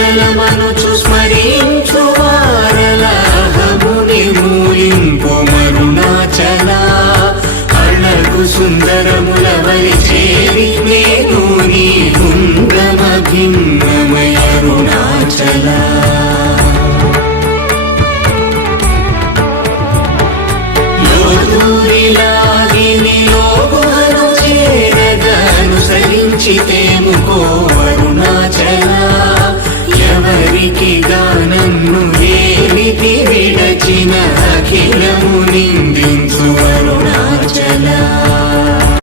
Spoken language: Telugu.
చలమనుచు స్మరించు వారలాహముని మూలింపు మరుణాచల అళగు సుందరముల వరి చేరి నేను నీ గుండ్రమ భిన్నమయ అరుణాచల అనుసరించితేముకో అరుణాచల ఎవరికి గా